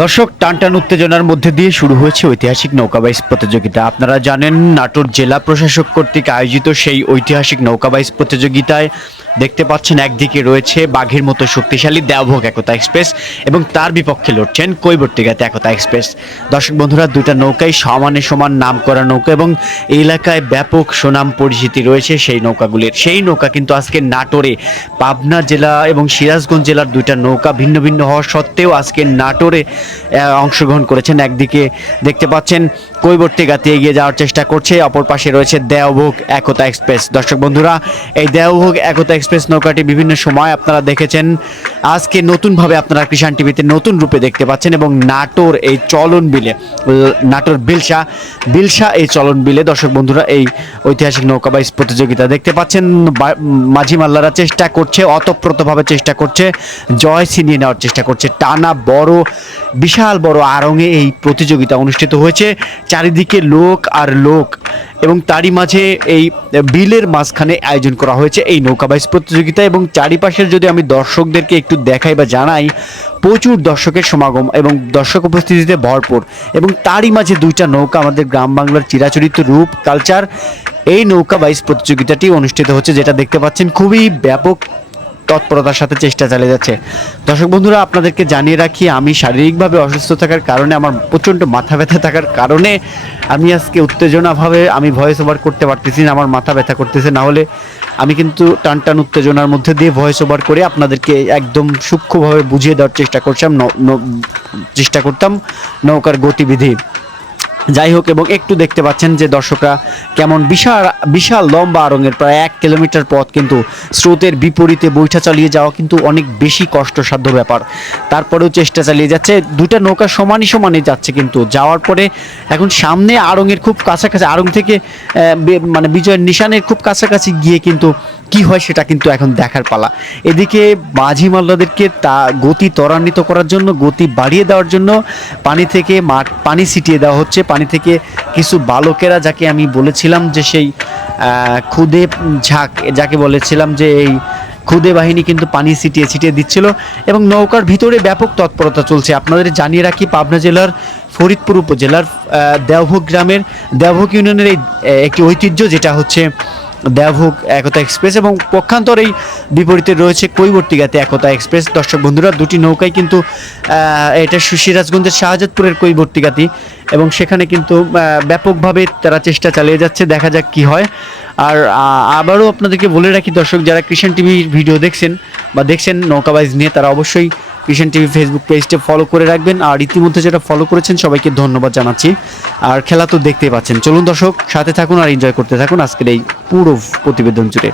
দর্শক, টানটান উত্তেজনার মধ্যে দিয়ে শুরু হয়েছে ঐতিহাসিক নৌকাবাইস প্রতিযোগিতা। আপনারা জানেন, নাটোর জেলা প্রশাসক কর্তৃক আয়োজিত সেই ঐতিহাসিক নৌকাবাইজ প্রতিযোগিতায় দেখতে পাচ্ছেন, একদিকে রয়েছে বাঘের মতো শক্তিশালী দেওভোগ একতা এক্সপ্রেস এবং তার বিপক্ষে লড়ছেন কৈবর্তিগাতে একতা এক্সপ্রেস। দর্শক বন্ধুরা, দুইটা নৌকাই সমানে সমান নাম করা নৌকা এবং এলাকায় ব্যাপক সুনাম পরিচিতি রয়েছে সেই নৌকাগুলির। সেই নৌকা কিন্তু আজকে নাটোরে, পাবনা জেলা এবং সিরাজগঞ্জ জেলার দুইটা নৌকা ভিন্ন ভিন্ন হওয়া সত্ত্বেও আজকে নাটোরে অংশগ্রহণ করেছেন। একদিকে দেখতে পাচ্ছেন কৈবর্তী গাতে এগিয়ে যাওয়ার চেষ্টা করছে, অপর পাশে রয়েছে দেওভোগ একতা এক্সপ্রেস। দর্শক বন্ধুরা, এই দেওভোগ একতা এক্সপ্রেস নৌকাটি বিভিন্ন সময় আপনারা দেখেছেন। আজকে নতুনভাবে আপনারা কিষান টিভিতে নতুন রূপে দেখতে পাচ্ছেন এবং নাটোর এই চলন বিলে, নাটোর বিলসা বিলসা এই চলন বিলে দর্শক বন্ধুরা এই ঐতিহাসিক নৌকা নৌকাবাইজ প্রতিযোগিতা দেখতে পাচ্ছেন। মাঝি মাল্লারা চেষ্টা করছে, অতপ্রতভাবে চেষ্টা করছে, জয় ছিনিয়ে নেওয়ার চেষ্টা করছে। টানা বড়, বিশাল বড় আড়ঙে এই প্রতিযোগিতা অনুষ্ঠিত হয়েছে। চারিদিকে লোক আর লোক এবং তারই মাঝে এই বিলের মাঝখানে আয়োজন করা হয়েছে এই নৌকাবাইজ প্রতিযোগিতা এবং চারিপাশের যদি আমি দর্শকদেরকে একটু দেখাই বা জানাই, প্রচুর দর্শকের সমাগম এবং দর্শক উপস্থিতিতে ভরপুর। এবং তারই মাঝে দুইটা নৌকা আমাদের গ্রাম বাংলার চিরাচরিত রূপ, কালচার, এই নৌকা বাইস প্রতিযোগিতাটি অনুষ্ঠিত হচ্ছে যেটা দেখতে পাচ্ছেন খুবই ব্যাপক তৎপরতার সাথে চেষ্টা চালিয়ে যাচ্ছে। দর্শক বন্ধুরা, আপনাদেরকে জানিয়ে রাখি, আমি শারীরিকভাবে অসুস্থ থাকার কারণে, আমার প্রচণ্ড মাথা ব্যথা থাকার কারণে আমি আজকে উত্তেজনাভাবে, আমি ভয়েস ওভার করতে পারতেছি না, আমার মাথা ব্যথা করতেছে। না হলে আমি কিন্তু টান টান উত্তেজনার মধ্যে দিয়ে ভয়েস ওভার করে আপনাদেরকে একদম সূক্ষ্মভাবে বুঝিয়ে দেওয়ার চেষ্টা করছিলাম চেষ্টা করতাম নৌকার গতিবিধি। যাই হোক এবং একটু দেখতে পাচ্ছেন যে দর্শকরা কেমন বিশাল বিশাল লম্বা আরঙের প্রায় এক কিলোমিটার পথ কিন্তু স্রোতের বিপরীতে বৈঠা চালিয়ে যাওয়া কিন্তু অনেক বেশি কষ্টসাধ্য ব্যাপার। তারপরেও চেষ্টা চালিয়ে যাচ্ছে, দুটা নৌকা সমানই সমানে যাচ্ছে কিন্তু। যাওয়ার পরে এখন সামনে আড়ঙের খুব কাছাকাছি, আড়ং থেকে মানে বিজয়ের নিশানের খুব কাছাকাছি গিয়ে কিন্তু কি হয় সেটা কিন্তু এখন দেখার পালা। এদিকে মাঝি মাল্লাদেরকে তা গতি ত্বরান্বিত করার জন্য, গতি বাড়িয়ে দেওয়ার জন্য পানি থেকে মাঠ, পানি ছিটিয়ে দেওয়া হচ্ছে। পানি থেকে কিছু বালকেরা যাকে আমি বলেছিলাম যে সেই খুদে ঝাঁক, যাকে বলেছিলাম যে এই খুদে বাহিনী কিন্তু পানি ছিটিয়ে ছিটিয়ে দিচ্ছিল এবং নৌকার ভিতরে ব্যাপক তৎপরতা চলছে। আপনাদের জানিয়ে রাখি, পাবনা জেলার ফরিদপুর উপজেলার দেওভোগ গ্রামের দেওভোগ ইউনিয়নের এই একটি ঐতিহ্য যেটা হচ্ছে দেওভোগ একতা এক্সপ্রেস এবং পক্ষান্তরেই বিপরীতে রয়েছে কৈবর্তিগাতে একতা এক্সপ্রেস। দর্শক বন্ধুরা, দুটি নৌকায় কিন্তু এটা সিরাজগঞ্জের শাহজাদপুরের কৈবর্তিগাতি এবং সেখানে কিন্তু ব্যাপকভাবে তারা চেষ্টা চালিয়ে যাচ্ছে। দেখা যাক কি হয়। আর আবারও আপনাদেরকে বলে রাখি দর্শক, যারা কৃষণ টিভির ভিডিও দেখছেন বা দেখছেন নৌকাবাইজ নিয়ে, তারা অবশ্যই কৃষণ টিভি ফেসবুক পেজটা ফলো করে রাখবেন। আর ইতিমধ্যে যেটা ফলো করেছেন, সবাইকে ধন্যবাদ জানাচ্ছি। আর খেলা তো দেখতেই পাচ্ছেন। চলুন দর্শক, সাথে থাকুন আর এনজয় করতে থাকুন আজকের এই পুরো প্রতিবেদন জুড়ে।